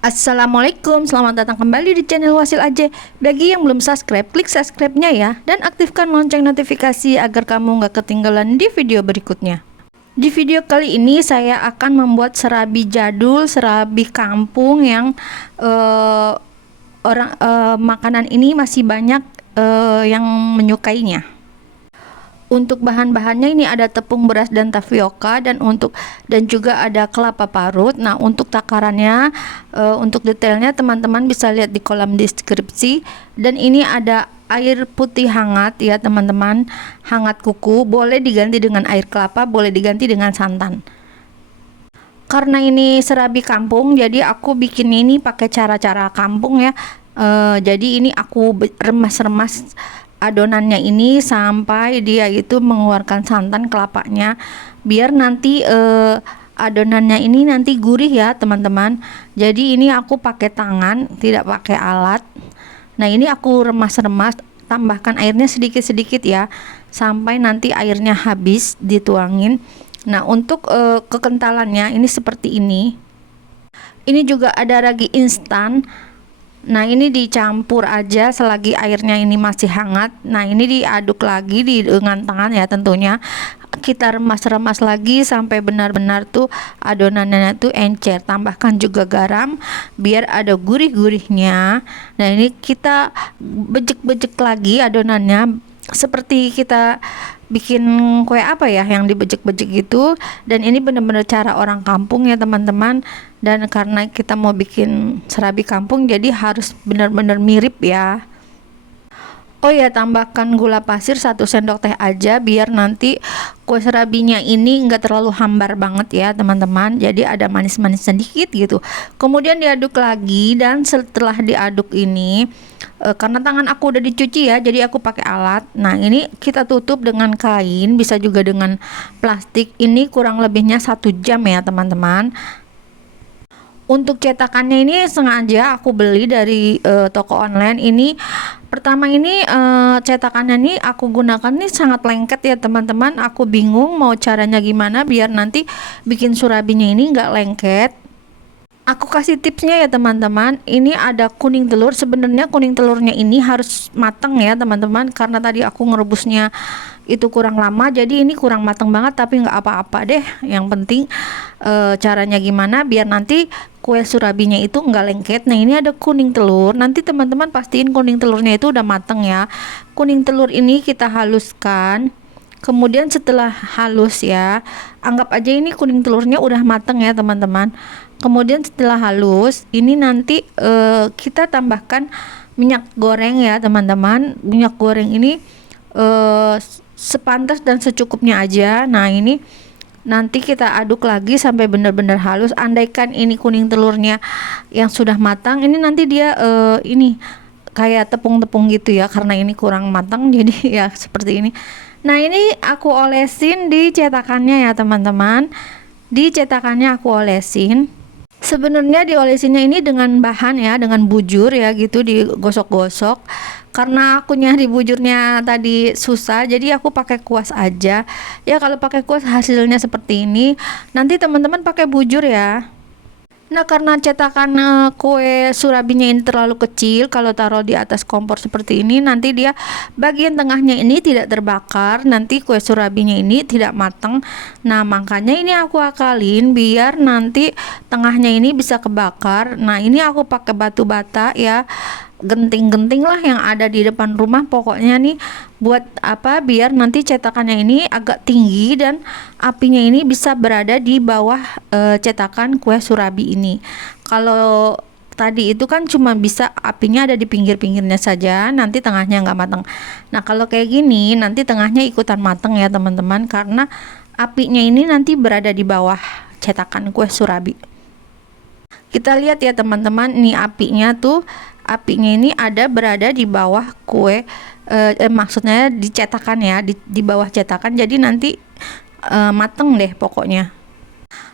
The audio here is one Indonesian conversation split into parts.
Assalamualaikum, selamat datang kembali di channel Wasil Aja. Bagi yang belum subscribe, klik subscribe-nya ya, dan aktifkan lonceng notifikasi agar kamu nggak ketinggalan di video berikutnya. Di video kali ini saya akan membuat serabi jadul, serabi kampung yang makanan ini masih banyak yang menyukainya. Untuk bahan-bahannya ini ada tepung beras dan tapioka dan juga ada kelapa parut. Nah, untuk takarannya untuk detailnya teman-teman bisa lihat di kolom deskripsi. Dan ini ada air putih hangat ya teman-teman, hangat kuku, boleh diganti dengan air kelapa, boleh diganti dengan santan. Karena ini serabi kampung, jadi aku bikin ini pakai cara-cara kampung ya. Jadi ini aku remas-remas adonannya ini sampai dia itu mengeluarkan santan kelapanya, biar nanti adonannya ini nanti gurih ya teman-teman. Jadi ini aku pakai tangan, tidak pakai alat. Nah, ini aku remas-remas, tambahkan airnya sedikit-sedikit ya, sampai nanti airnya habis dituangin. Nah, untuk kekentalannya ini seperti ini. Ini juga ada ragi instan. Nah, ini dicampur aja selagi airnya ini masih hangat. Nah, ini diaduk lagi dengan tangan ya tentunya. Kita remas-remas lagi sampai benar-benar tuh adonannya tuh encer. Tambahkan juga garam biar ada gurih-gurihnya. Nah, ini kita bejek-bejek lagi adonannya seperti kita bikin kue apa ya yang dibejek-bejek gitu. Dan ini benar-benar cara orang kampung ya teman-teman, dan karena kita mau bikin serabi kampung jadi harus benar-benar mirip ya. Oh ya, tambahkan gula pasir 1 sendok teh aja biar nanti kue serabinya ini enggak terlalu hambar banget ya teman-teman, jadi ada manis-manis sedikit gitu. Kemudian diaduk lagi, dan setelah diaduk ini karena tangan aku udah dicuci ya, jadi aku pakai alat. Nah, ini kita tutup dengan kain, bisa juga dengan plastik. Ini kurang lebihnya 1 jam ya teman-teman. Untuk cetakannya ini sengaja aku beli dari toko online. Ini pertama ini cetakannya nih aku gunakan nih sangat lengket ya teman-teman. Aku bingung mau caranya gimana biar nanti bikin surabinya ini nggak lengket. Aku kasih tipsnya ya teman-teman. Ini ada kuning telur. Sebenarnya kuning telurnya ini harus matang ya teman-teman, karena tadi aku ngerebusnya itu kurang lama, jadi ini kurang matang banget. Tapi nggak apa-apa deh, yang penting caranya gimana biar nanti kue surabinya itu nggak lengket. Nah, ini ada kuning telur. Nanti teman-teman pastiin kuning telurnya itu udah matang ya. Kuning telur ini kita haluskan. Kemudian setelah halus ya, anggap aja ini kuning telurnya udah mateng ya teman-teman. Kemudian setelah halus, ini nanti kita tambahkan minyak goreng ya teman-teman. Minyak goreng ini sepantas dan secukupnya aja. Nah, ini nanti kita aduk lagi sampai benar-benar halus. Andaikan ini kuning telurnya yang sudah matang, ini nanti dia ini kayak tepung-tepung gitu ya, karena ini kurang matang jadi ya seperti ini. Nah, ini aku olesin di cetakannya ya teman-teman. Di cetakannya aku olesin. Sebenarnya diolesinnya ini dengan bahan ya, dengan bujur ya gitu, digosok-gosok. Karena aku nyari bujurnya tadi susah, jadi aku pakai kuas aja. Ya, kalau pakai kuas hasilnya seperti ini. Nanti teman-teman pakai bujur ya. Nah, karena cetakan kue surabinya ini terlalu kecil, kalau taruh di atas kompor seperti ini nanti dia bagian tengahnya ini tidak terbakar, nanti kue surabinya ini tidak matang. Nah, makanya ini aku akalin biar nanti tengahnya ini bisa kebakar. Nah, ini aku pakai batu bata ya, genting-genting lah yang ada di depan rumah. Pokoknya nih buat apa, biar nanti cetakannya ini agak tinggi dan apinya ini bisa berada di bawah cetakan kue surabi ini. Kalau tadi itu kan cuma bisa apinya ada di pinggir-pinggirnya saja, nanti tengahnya nggak matang. Nah, kalau kayak gini nanti tengahnya ikutan matang ya teman-teman, karena apinya ini nanti berada di bawah cetakan kue surabi. Kita lihat ya teman-teman, ini apinya ini ada berada di bawah kue, maksudnya di cetakan ya, di bawah cetakan, jadi nanti mateng deh pokoknya.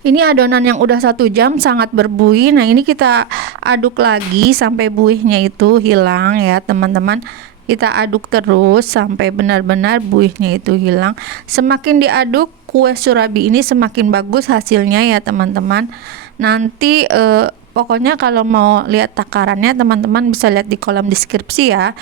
Ini adonan yang udah 1 jam sangat berbuih. Nah, ini kita aduk lagi sampai buihnya itu hilang ya teman-teman. Kita aduk terus sampai benar-benar buihnya itu hilang. Semakin diaduk kue surabi ini semakin bagus hasilnya ya teman-teman. Nanti Pokoknya kalau mau lihat takarannya teman-teman bisa lihat di kolom deskripsi ya.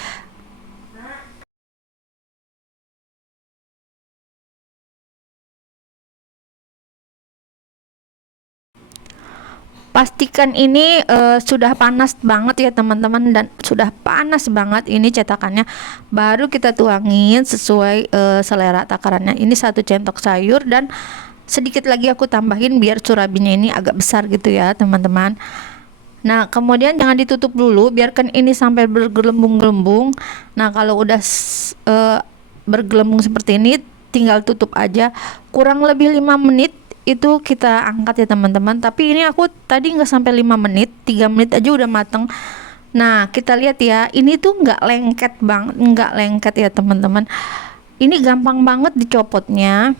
Pastikan ini sudah panas banget ya teman-teman, dan sudah panas banget ini cetakannya. Baru kita tuangin sesuai selera takarannya. Ini 1 centok sayur dan sedikit lagi aku tambahin biar surabinya ini agak besar gitu ya teman-teman. Nah, kemudian jangan ditutup dulu, biarkan ini sampai bergelembung-gelembung. Nah, kalau udah bergelembung seperti ini, tinggal tutup aja. Kurang lebih 5 menit itu kita angkat ya teman-teman. Tapi ini aku tadi nggak sampai 5 menit, 3 menit aja udah mateng. Nah, kita lihat ya, ini tuh nggak lengket banget, nggak lengket ya teman-teman. Ini gampang banget dicopotnya.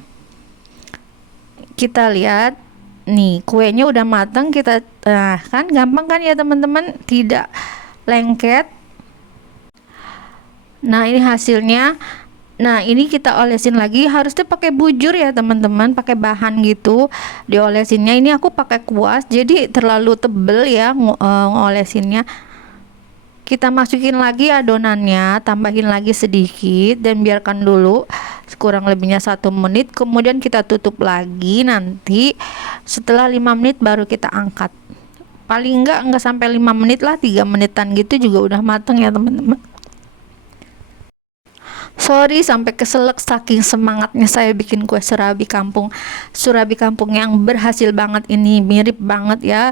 Kita lihat nih, kuenya udah matang. Kita kan gampang kan ya teman-teman, tidak lengket. Nah, ini hasilnya. Nah, ini kita olesin lagi, harusnya pakai bujur ya teman-teman, pakai bahan gitu diolesinnya. Ini aku pakai kuas, jadi terlalu tebel ya ngolesinnya. Kita masukin lagi adonannya, tambahin lagi sedikit dan biarkan dulu kurang lebihnya 1 menit. Kemudian kita tutup lagi, nanti setelah 5 menit baru kita angkat. Paling enggak sampai 5 menit lah, 3 menitan gitu juga udah mateng ya teman-teman. Sorry sampai keselak saking semangatnya saya bikin kue surabi kampung. Surabi kampung yang berhasil banget ini, mirip banget ya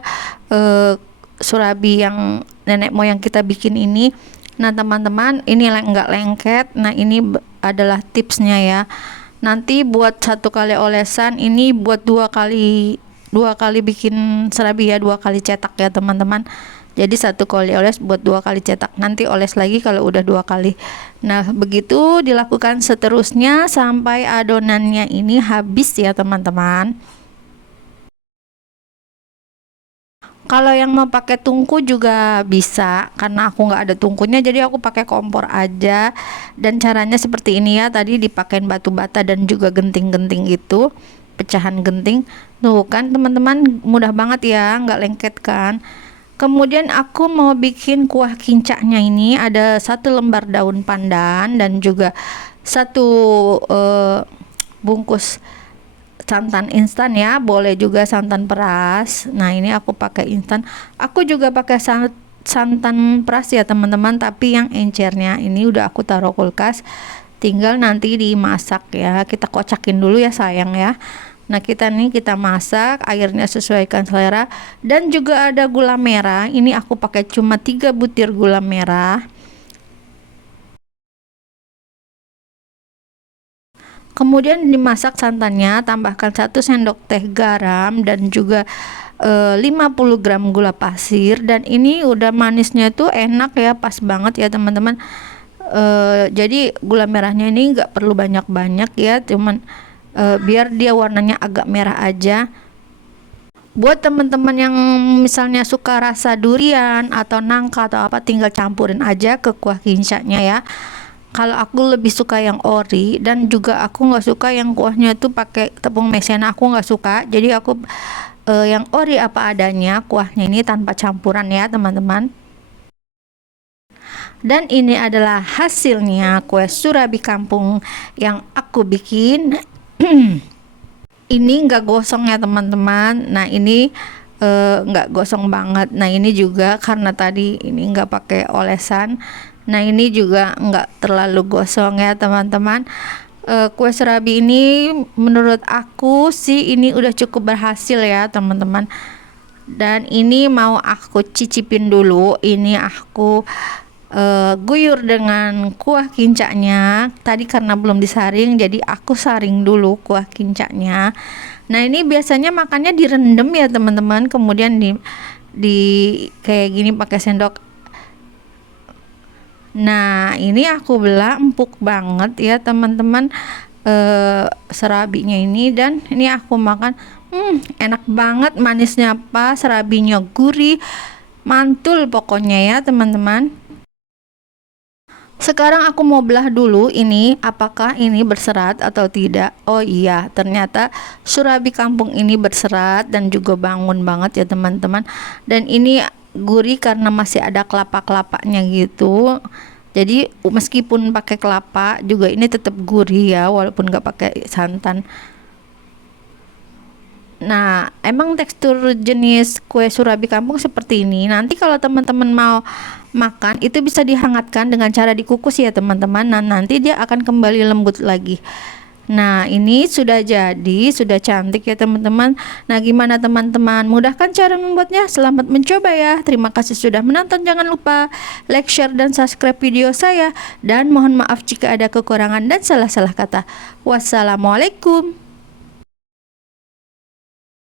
surabi yang nenek moyang kita bikin ini. Nah teman-teman, ini nggak lengket. Nah ini adalah tipsnya ya. Nanti buat 1 kali olesan, ini buat 2 kali bikin surabi ya, 2 kali cetak ya teman-teman. Jadi 1 kali oles buat 2 kali cetak, nanti oles lagi kalau udah 2 kali. Nah begitu dilakukan seterusnya sampai adonannya ini habis ya teman-teman. Kalau yang mau pakai tungku juga bisa, karena aku nggak ada tungkunya jadi aku pakai kompor aja. Dan caranya seperti ini ya, tadi dipakein batu bata dan juga genting-genting itu, pecahan genting. Tuh kan teman-teman, mudah banget ya, nggak lengket kan. Kemudian aku mau bikin kuah kincaknya. Ini ada 1 lembar daun pandan dan juga 1 bungkus santan instan ya, boleh juga santan peras. Nah ini aku pakai instan. Aku juga pakai santan peras ya teman-teman, tapi yang encernya ini udah aku taruh kulkas, tinggal nanti dimasak ya. Kita kocakin dulu ya sayang ya. Nah kita masak, airnya sesuaikan selera, dan juga ada gula merah. Ini aku pakai cuma 3 butir gula merah. Kemudian dimasak santannya, tambahkan 1 sendok teh garam dan juga 50 gram gula pasir. Dan ini udah manisnya tuh enak ya, pas banget ya teman-teman. Jadi gula merahnya ini nggak perlu banyak-banyak ya, cuman biar dia warnanya agak merah aja. Buat teman-teman yang misalnya suka rasa durian atau nangka atau apa, tinggal campurin aja ke kuah kincaknya ya. Kalau aku lebih suka yang ori, dan juga aku nggak suka yang kuahnya tuh pakai tepung maizena, aku nggak suka. Jadi aku yang ori apa adanya kuahnya ini, tanpa campuran ya teman-teman. Dan ini adalah hasilnya kue surabi kampung yang aku bikin. Ini nggak gosong ya teman-teman. Nah ini nggak gosong banget. Nah ini juga karena tadi ini nggak pakai olesan. Nah ini juga nggak terlalu gosong ya teman-teman. Kue surabi ini menurut aku sih ini udah cukup berhasil ya teman-teman. Dan ini mau aku cicipin dulu. Ini aku guyur dengan kuah kincaknya. Tadi karena belum disaring, jadi aku saring dulu kuah kincaknya. Nah ini biasanya makannya direndam ya teman-teman, kemudian di kayak gini pakai sendok. Nah ini aku belah empuk banget ya teman-teman serabinya ini, dan ini aku makan enak banget, manisnya pas, serabinya gurih, mantul pokoknya ya teman-teman. Sekarang aku mau belah dulu ini apakah ini berserat atau tidak. Oh iya, ternyata surabi kampung ini berserat dan juga bangun banget ya teman-teman. Dan ini gurih karena masih ada kelapa-kelapanya gitu. Jadi meskipun pakai kelapa juga ini tetap gurih ya, walaupun nggak pakai santan. Nah, emang tekstur jenis kue surabi kampung seperti ini. Nanti kalau teman-teman mau makan, itu bisa dihangatkan dengan cara dikukus ya teman-teman. Nah, nanti dia akan kembali lembut lagi. Nah, ini sudah jadi, sudah cantik ya teman-teman. Nah, gimana teman-teman? Mudahkan cara membuatnya? Selamat mencoba ya. Terima kasih sudah menonton. Jangan lupa like, share, dan subscribe video saya. Dan mohon maaf jika ada kekurangan dan salah-salah kata. Wassalamualaikum.